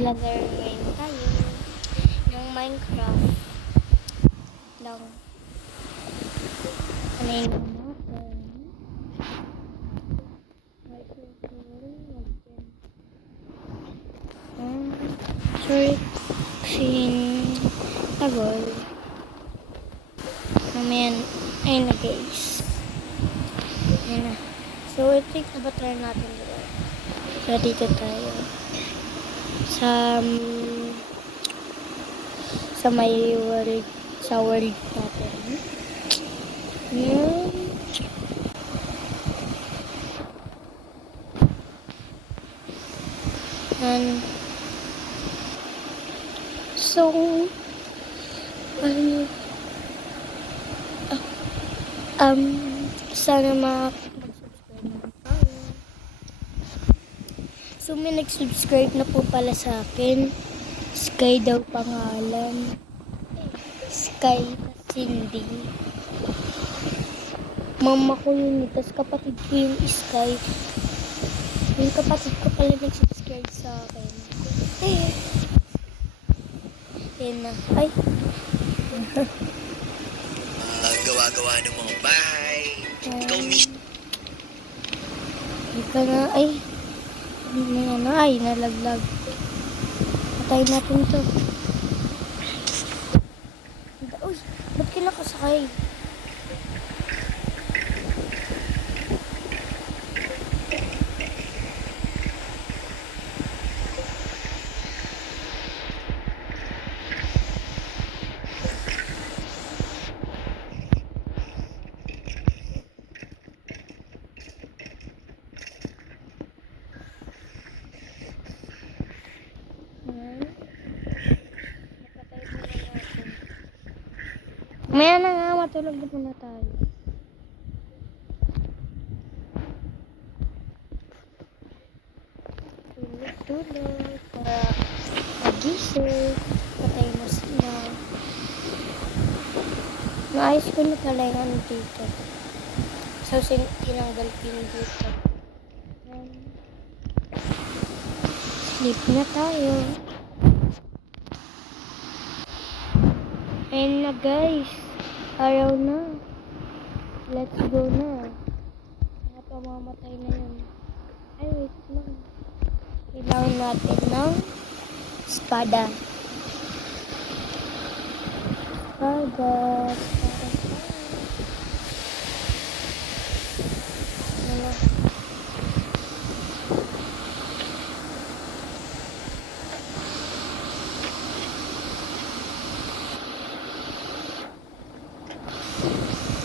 Maglalaro ngayon tayo ng Minecraft lang. Ano yun natin? Sorry, sin tagol. Ayan, ayun na guys. Ayun na. So, i-take na ba try natin dito? So, dito tayo. Sa may world, sa world natin. Yun. And, so, sana mag-subscribe na tayo. So, may nag-subscribe na po pala sa akin. Sky daw pangalan. Sky Cindy. Mama ko yun, tapos kapatid ko yung Sky. Yung kapatid ko pala nag-subscribe sa akin. Yan na. Ay. Gawa-gawa ng mga bahay. Ikaw mismo. Hindi ka na. Ay. Hindi na. Ay, nalaglag. Patay natin to. Uy, ba't kinakasakay? Maya na nga, matulog na muna tayo. Tulog para magising. Patay mo sila. Naayos ko na pala yung ano dito. So, tinanggal ko yung dito. Sleep na tayo. Ayun na guys. Araw na. Let's go na. Napamamatay na yun. Ay, wait lang. Kailangan natin ng espada. Espada.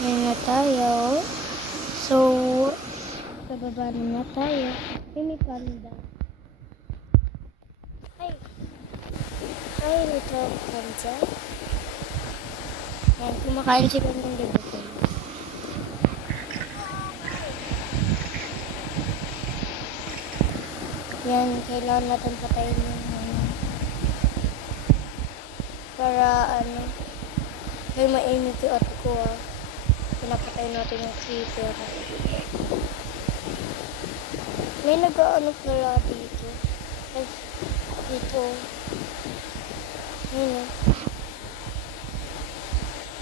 Ngayon na tayo. So, bababa na tayo. May panda. Ay! Ay, ito panda. Yan, kumakain sila ng libutin. Yan, kailangan natin patayin yung para ay mainit yung ato ko pinapatay natin yung creeper. May nag-aanok pala dito. Ay, dito. Ayun.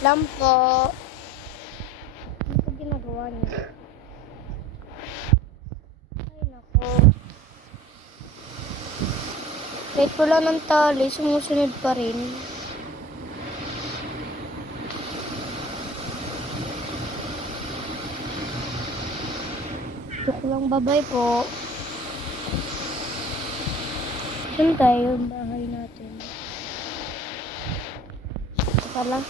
Lampo. Ano ko ginagawa niya? Ay, nako. Kahit wala ng tali, sumusunod pa rin. Joke lang, babay po. Saan tayo yung bahay natin? Ito pala.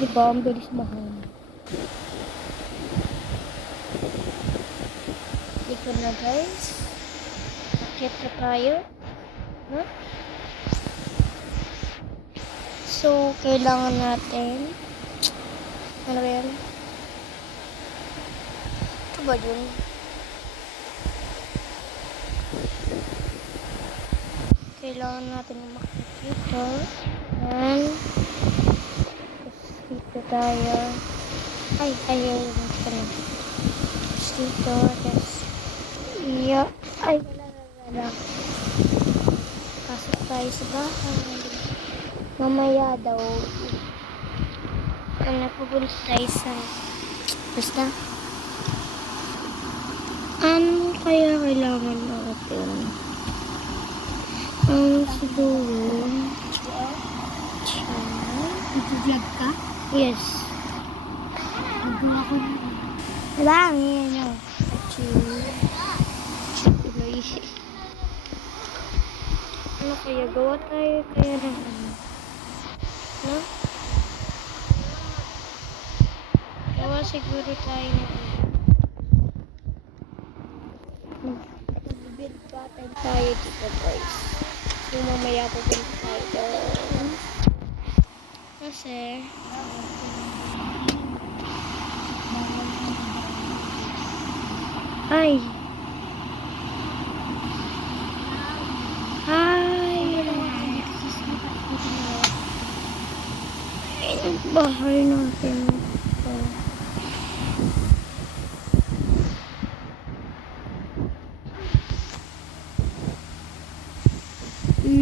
Diba, ang bilis mahal. Dito na guys. Akit na tayo. Huh? So, kailangan natin. Ano ba yan? Ito ba yun? Kailangan natin umakit dito. And dito tayo. Ay, dito na. Dito, tapos, ay, wala. Pasok tayo sa bahay. Mamaya daw. Napupunta tayo sa... Basta. Ano kaya kailangan natin? Siguro... Nag-vlog ka? Yes. Nagawa ko na. Diba? Ngayon o. Ano kaya? Gawa tayo kaya ng ano? No? Gawa siguro tayo ng ano? Magbibid pattern tayo dito guys. So mamaya pupunta tayo doon. Kasi ay bahay natin ito.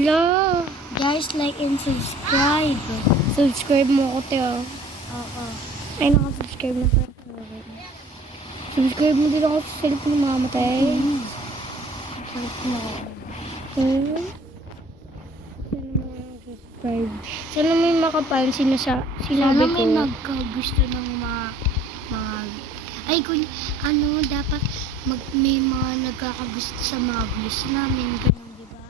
La, Guys, like and subscribe. subscribe mo ko Teo. Oo. Ay, nakasubscribe na pala. Subscribe mo din ako sa cellphone ng mama tayo. Like mo. Subscribe. Sana may makapansin na sa Sana sinabi may ko. magkagusto ng mga ay kung ano dapat may mga nagkakagusto sa mga views namin ganun di ba?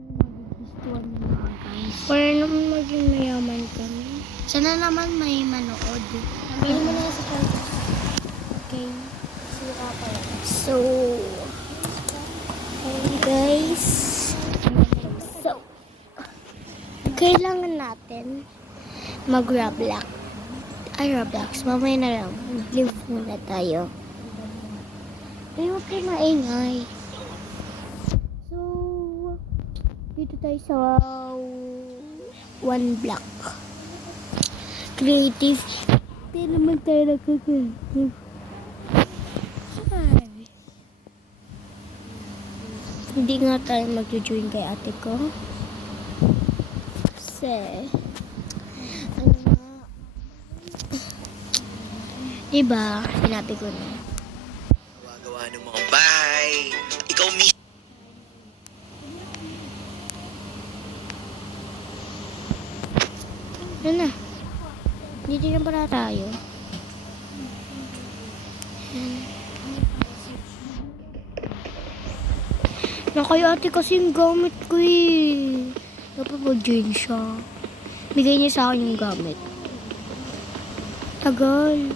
Magugustuhan ng mga guys. Para naman maging mayaman kami. Sana naman may manood. Pwede mo na sa charger. Okay. Sira pa yan. So, hey guys. So, kailangan natin mag-Roblox. Ay, Roblox. Mamaya na lang. Mag-live muna tayo. Ay, huwag kayo maingay. So, dito tayo sa one block. Creative. Hindi naman tayo nagkakreative. Ay. Hindi nga tayo mag-join kay ate ko. Kasi, ano nga, diba, sinabi ko na. Gawa-gawa ng mga bahay. Ikaw mismo. Ano na? Hindi na pala tayo. Nakay ate kasi yung gamit ko eh. Dapat mag-join siya. Bigay niya sa akin yung gamit. Tagal.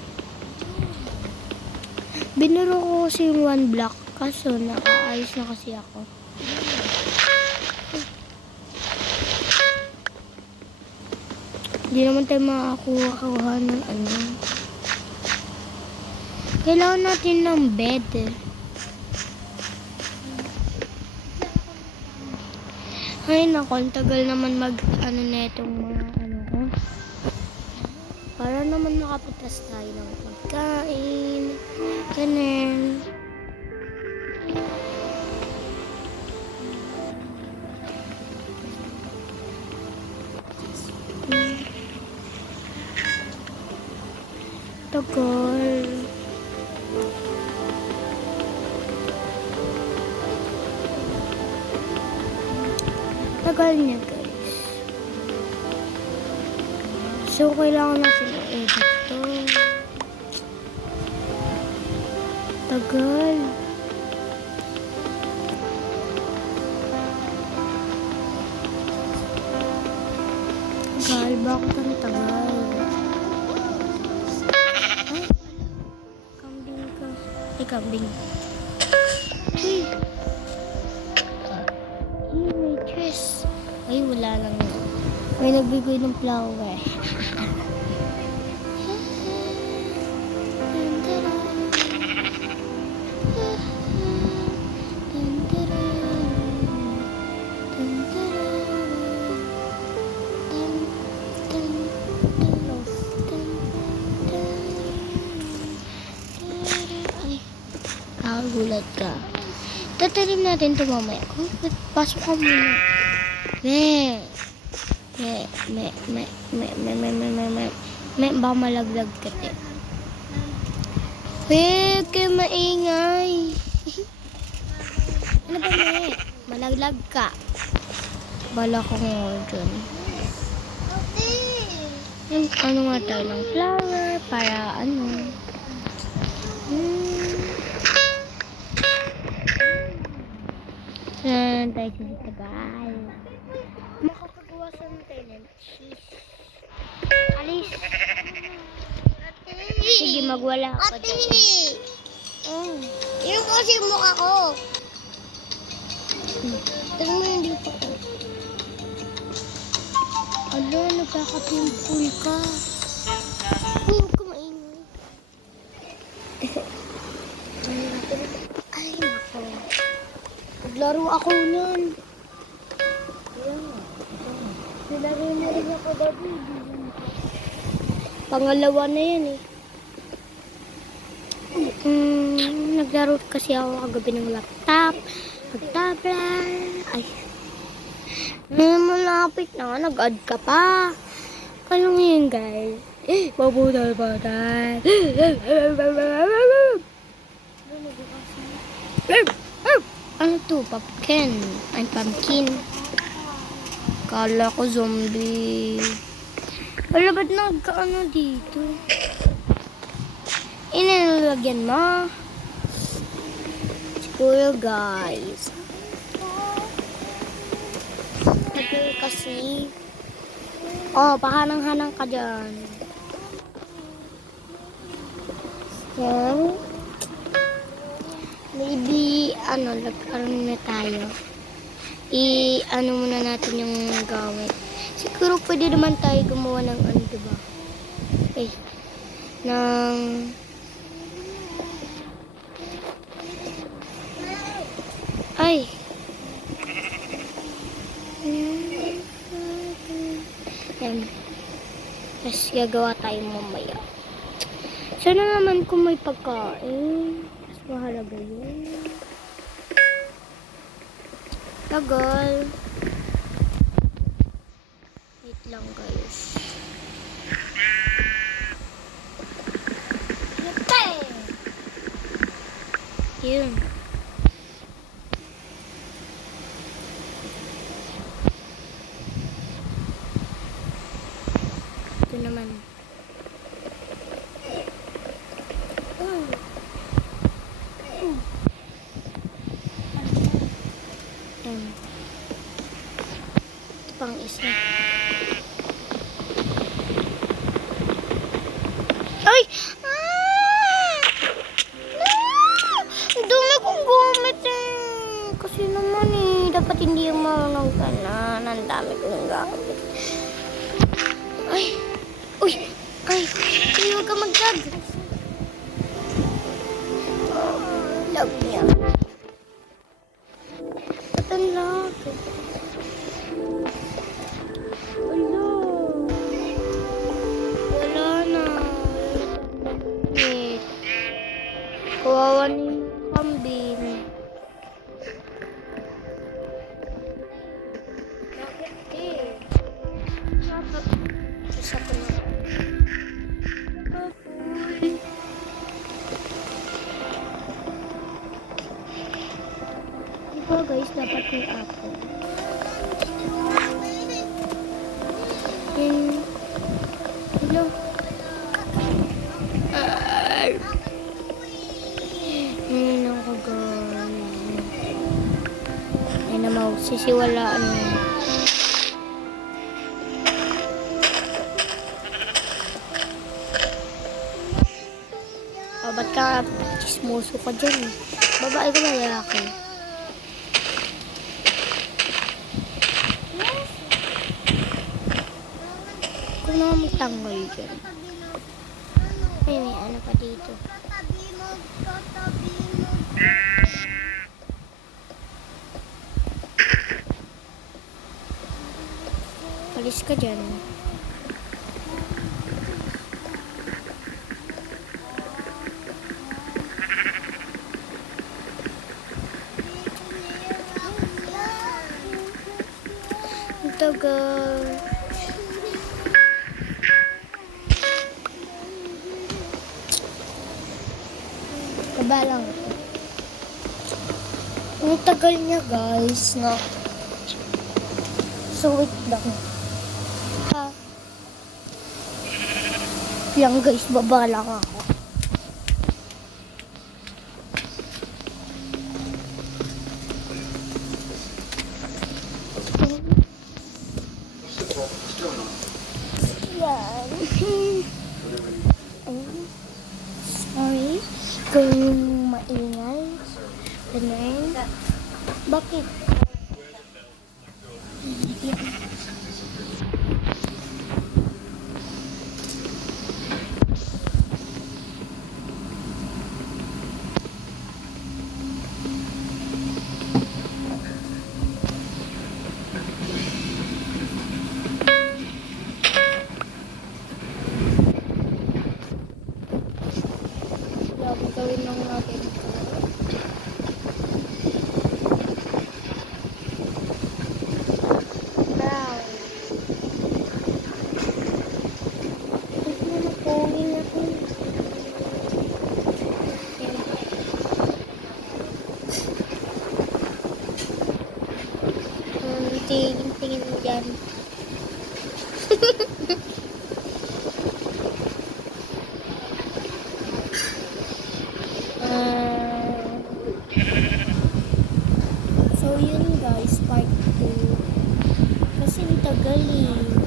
Binuro ko kasi yung one block. Kaso nakaayos na kasi ako. Hindi naman tayo makakuha ng ano. Kailangan natin ng bed. Ay nako, ang tagal naman mag ano na itong mga ano ko. Para naman makaputas tayo ng pagkain. Ganun. Tagal. Tagal niya guys. So kailangan natin i-edit to. Tagal. Tagal. Bakit ang tagal? Ay, kambing ka. Ay, kambing. Uy. May dress. Ay, wala lang yun. May nagbigay ng flower. Gulat ka. Tatanim natin ito mamaya. Pasok ka muna. Me. Me, baka malaglag ka, te. Huwag kayo maingay. Ano ba, me? Malaglag ka. Bala ko nga dyan. Ano nga tayo ng flower para ano. Tayo sa tagal. Makakagawa sa tayo ng cheese. Alis. Sige, magwala ako dyan. Yung kasi mukha ko. Tignan mo yung dito ko. Ala, nagkakapimple ka. Huwag ka maingay. Ay, nako. Naglaro ako nun. Nilaro na rin ako dati. Pangalawa na yan eh. Naglaro kasi ako kagabi ng laptop. Nagtabla. Ay. Malapit na. Nag-add ka pa. Kala mo yun, guys. Babudal-badal. Ano to? Pumpkin. Ay, pumpkin. Kala ko zombie. Wala, ba't nagkaano dito? Inalagyan mo. Siguro, guys. Kasi oh, pahanang-hanang ka dyan. Yan. Maybe, nag-aroon na tayo. I-ano muna natin yung gamit. Siguro pwede naman tayo gumawa ng diba? Okay. Ng ay. Yan. Tapos gagawa tayo mamaya. Sana naman kung may pagkain. Mas mahalaga yun. Tagal. Wait lang, guys. Yun. Ito naman. Ito pang isa. Ay! Ang dumi kong gamit eh. Kasi naman dapat hindi yung marunong ka na. Ang dami kong gamit. Ay! Uy! Ay! Ay, huwag ka mag-lag. Lag niya. Ba't ang lag? Ala! Wala na. Wait. Kawawa ni kambing. Bakit eh? Dapat isa ko na. Diba guys, dapat may apple. Hello. Ayun ako guys. Ayun na magsisiwalaan mo. Ba't ka chismoso ka dyan? Babae ka ba lalaki? Kung naman magtanggol dyan. Ay, may ano pa dito. Alis ka dyan. tagal. Kaba lang. Ang tagal niya guys, no? So wait lang. Ha? Yan guys, baba lang ako. Yan. Sorry kung maingay. Ganun. Bakit? Grabe, gawin lang natin. Wow. Ito na pongin ako. Tingin mo dyan. So yun guys, part 2. Kasi ang tagal eh.